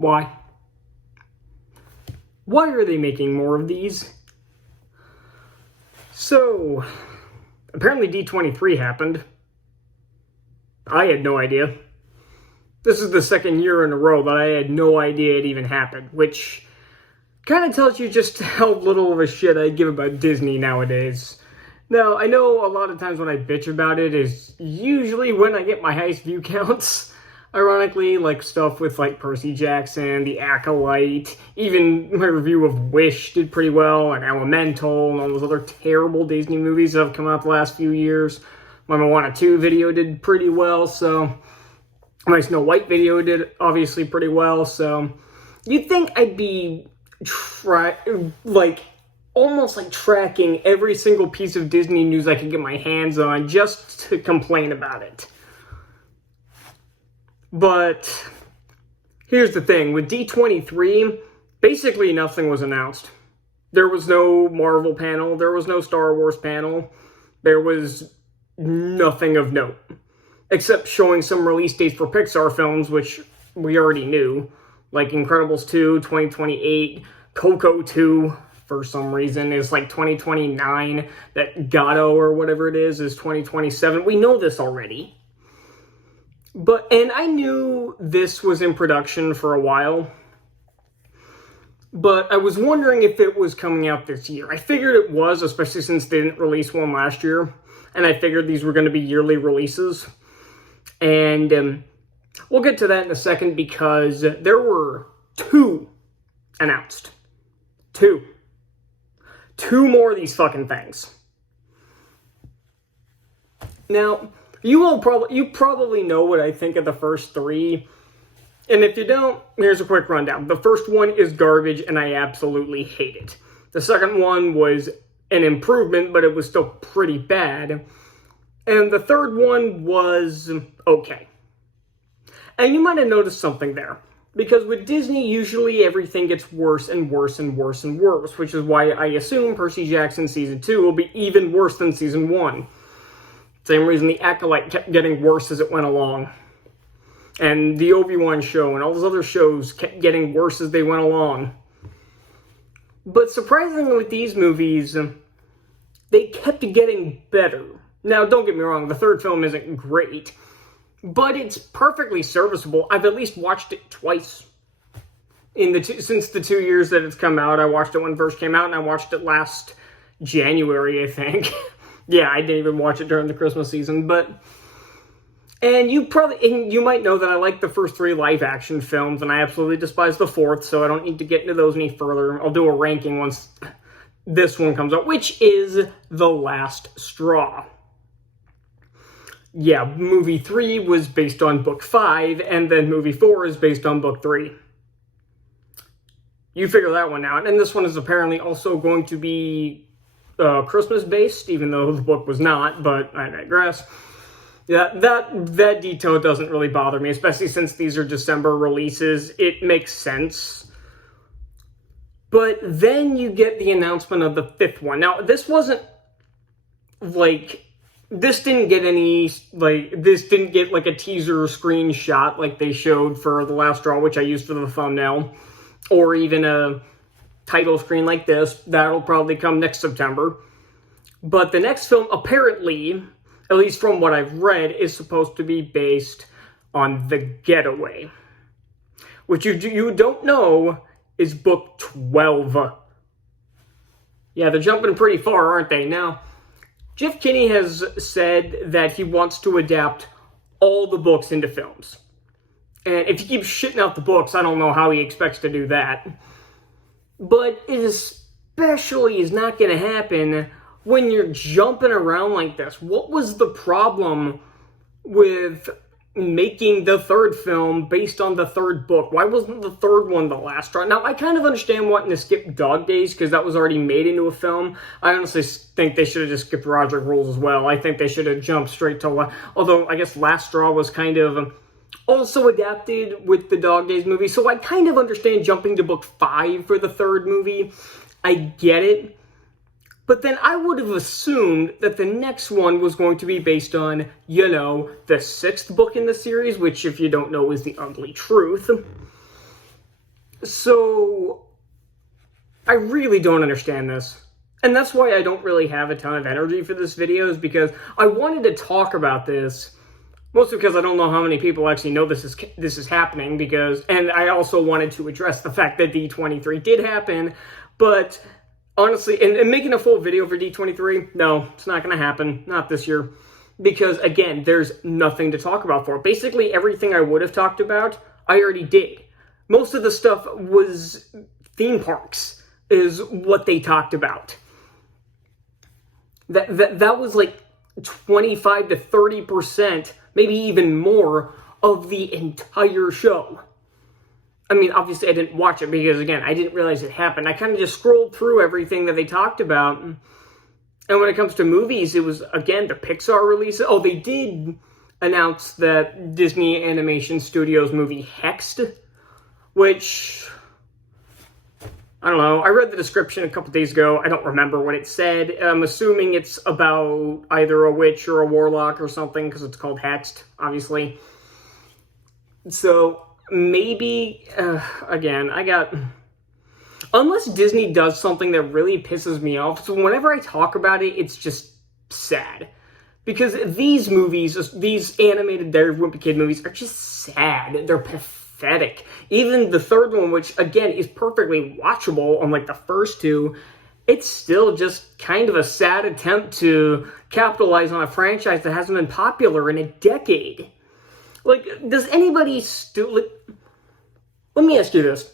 Why? Why are they making more of these? So, apparently D23 happened. I had no idea. This is the second year in a row that I had no idea it even happened, which kind of tells you just how little of a shit I give about Disney nowadays. Now, I know a lot of times when I bitch about it is usually when I get my highest view counts. Ironically, like stuff with like Percy Jackson, The Acolyte, even my review of Wish did pretty well, and Elemental, and all those other terrible Disney movies that have come out the last few years. My Moana 2 video did pretty well, so my Snow White video did obviously pretty well, so you'd think I'd be almost like tracking every single piece of Disney news I could get my hands on just to complain about it. But here's the thing, with D23, basically nothing was announced. There was no Marvel panel, there was no Star Wars panel, there was nothing of note. Except showing some release dates for Pixar films, which we already knew, like Incredibles 2, 2028, Coco 2, for some reason, is like 2029, that Gato or whatever it is 2027. We know this already. And I knew this was in production for a while, but I was wondering if it was coming out this year. I figured it was, especially since they didn't release one last year, and I figured these were going to be yearly releases. And we'll get to that in a second because there were 2 announced. 2 more of these fucking things. Now, you probably know what I think of the first 3. And if you don't, here's a quick rundown. The first one is garbage and I absolutely hate it. The second one was an improvement, but it was still pretty bad. And the third one was okay. And you might have noticed something there. Because with Disney, usually everything gets worse and worse and worse and worse. Which is why I assume Percy Jackson Season 2 will be even worse than Season 1. Same reason The Acolyte kept getting worse as it went along. And the Obi-Wan show and all those other shows kept getting worse as they went along. But surprisingly with these movies, they kept getting better. Now, don't get me wrong, the third film isn't great, but it's perfectly serviceable. I've at least watched it twice. Since the 2 years that it's come out. I watched it when it first came out, and I watched it last January, I think. Yeah, I didn't even watch it during the Christmas season, and you might know that I like the first 3 live-action films, and I absolutely despise the 4th, so I don't need to get into those any further. I'll do a ranking once this one comes out, which is The Last Straw. Yeah, movie 3 was based on book 5, and then movie 4 is based on book 3. You figure that one out. And this one is apparently also going to be Christmas-based, even though the book was not, but I digress. Yeah, that detail doesn't really bother me, especially since these are December releases. It makes sense. But then you get the announcement of the 5th one. Now, this wasn't, this didn't get a teaser screenshot like they showed for The Last Straw, which I used for the thumbnail, or even a title screen like this. That'll probably come next September. But the next film, apparently, at least from what I've read, is supposed to be based on The Getaway, which you don't know is book 12. Yeah, they're jumping pretty far, aren't they? Now, Jeff Kinney has said that he wants to adapt all the books into films. And if he keeps shitting out the books, I don't know how he expects to do that. But it especially is not going to happen when you're jumping around like this. What was the problem with making the third film based on the third book? Why wasn't the third one The Last Straw? Now, I kind of understand wanting to skip Dog Days because that was already made into a film. I honestly think they should have just skipped Roderick Rules as well. I think they should have jumped straight to... Although, I guess Last Straw was kind of also adapted with the Dog Days movie, so I kind of understand jumping to book 5 for the third movie. I get it. But then I would have assumed that the next one was going to be based on, the 6th book in the series, which, if you don't know, is The Ugly Truth. So, I really don't understand this. And that's why I don't really have a ton of energy for this video, is because I wanted to talk about this, mostly because I don't know how many people actually know this is happening, and I also wanted to address the fact that D23 did happen, but honestly, and making a full video for D23, no, it's not going to happen, not this year, because again, there's nothing to talk about for it. Basically, everything I would have talked about, I already did. Most of the stuff was theme parks, is what they talked about. That was like 25 to 30%, maybe even more, of the entire show. I mean, obviously I didn't watch it because, again, I didn't realize it happened. I kind of just scrolled through everything that they talked about. And when it comes to movies, it was, again, the Pixar releases. Oh, they did announce that Disney Animation Studios movie Hexed, which, I don't know. I read the description a couple days ago. I don't remember what it said. I'm assuming it's about either a witch or a warlock or something, because it's called Hexed, obviously. So, maybe, again, unless Disney does something that really pisses me off, so whenever I talk about it, it's just sad. Because these movies, these animated Wimpy Kid movies, are just sad. They're pathetic. Even the third one, which, again, is perfectly watchable, unlike the first two, it's still just kind of a sad attempt to capitalize on a franchise that hasn't been popular in a decade. Like, does anybody still... Let me ask you this.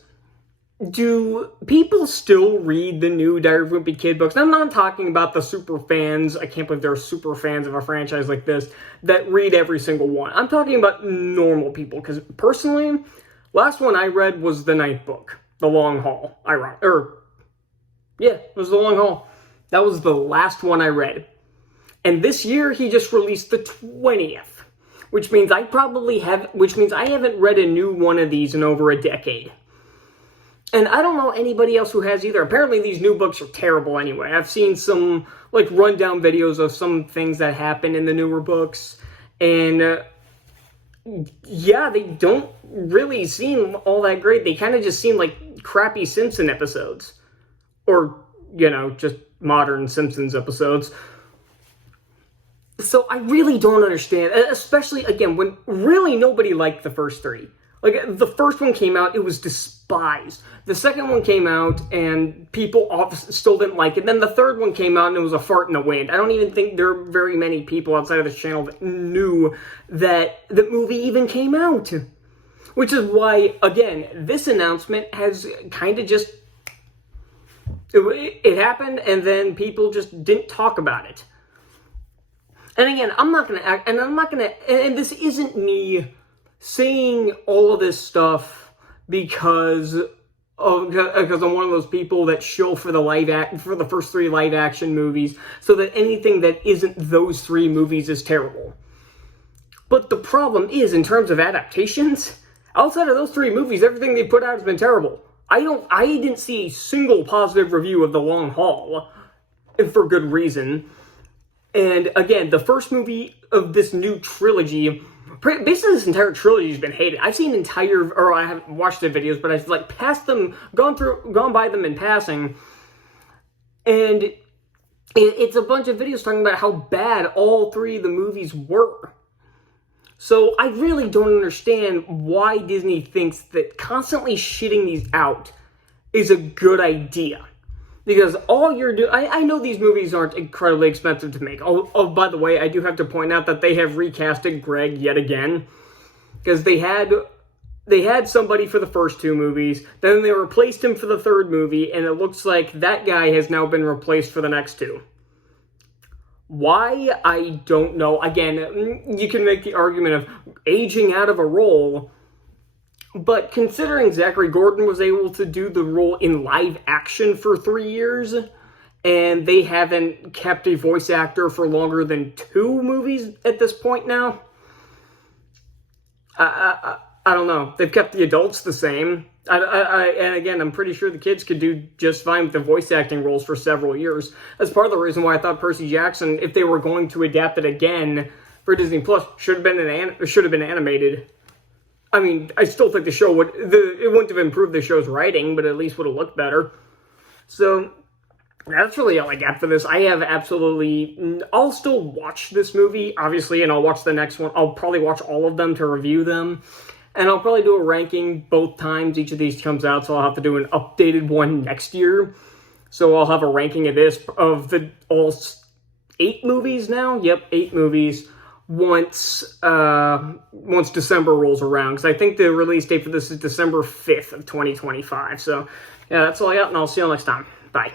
Do people still read the new Diary of Wimpy Kid books? And I'm not talking about the super fans, I can't believe there are super fans of a franchise like this, that read every single one. I'm talking about normal people, because personally, last one I read was the 9th book, The Long Haul. It was The Long Haul. That was the last one I read. And this year, he just released the 20th. Which means I haven't read a new one of these in over a decade. And I don't know anybody else who has either. Apparently these new books are terrible anyway. I've seen some, like, rundown videos of some things that happen in the newer books. And, yeah, they don't really seem all that great. They kind of just seem like crappy Simpson episodes. Or, just modern Simpsons episodes. So I really don't understand, especially, again, when really nobody liked the first three. Like, the first one came out, it was despised. The second one came out, and people still didn't like it. Then the third one came out, and it was a fart in the wind. I don't even think there are very many people outside of this channel that knew that the movie even came out. Which is why, again, this announcement has kind of just... It happened, and then people just didn't talk about it. And again, and this isn't me saying all of this stuff because I'm one of those people that shill for the first three live action movies, so that anything that isn't those three movies is terrible. But the problem is, in terms of adaptations, outside of those three movies, everything they put out has been terrible. I didn't see a single positive review of The Long Haul, and for good reason. And again, the first movie of this new trilogy, basically this entire trilogy has been hated. I haven't watched the videos, but I've passed them, gone by them in passing. And it's a bunch of videos talking about how bad all three of the movies were. So I really don't understand why Disney thinks that constantly shitting these out is a good idea. Because all you're doing... I know these movies aren't incredibly expensive to make. Oh, by the way, I do have to point out that they have recasted Greg yet again. Because they had somebody for the first two movies, then they replaced him for the third movie, and it looks like that guy has now been replaced for the next two. Why? I don't know. Again, you can make the argument of aging out of a role... But considering Zachary Gordon was able to do the role in live action for 3 years, and they haven't kept a voice actor for longer than 2 movies at this point now, I don't know. They've kept the adults the same. And again, I'm pretty sure the kids could do just fine with the voice acting roles for several years. That's part of the reason why I thought Percy Jackson, if they were going to adapt it again for Disney Plus, should have been animated. I mean, I still think the show it wouldn't have improved the show's writing, but at least would have looked better. So that's really all I got for this. I'll still watch this movie, obviously, and I'll watch the next one. I'll probably watch all of them to review them. And I'll probably do a ranking both times each of these comes out, so I'll have to do an updated one next year. So I'll have a ranking of all 8 movies now. Yep, 8 movies. Once December rolls around, because I think the release date for this is December 5th of 2025. So, yeah, that's all I got, and I'll see you all next time. Bye.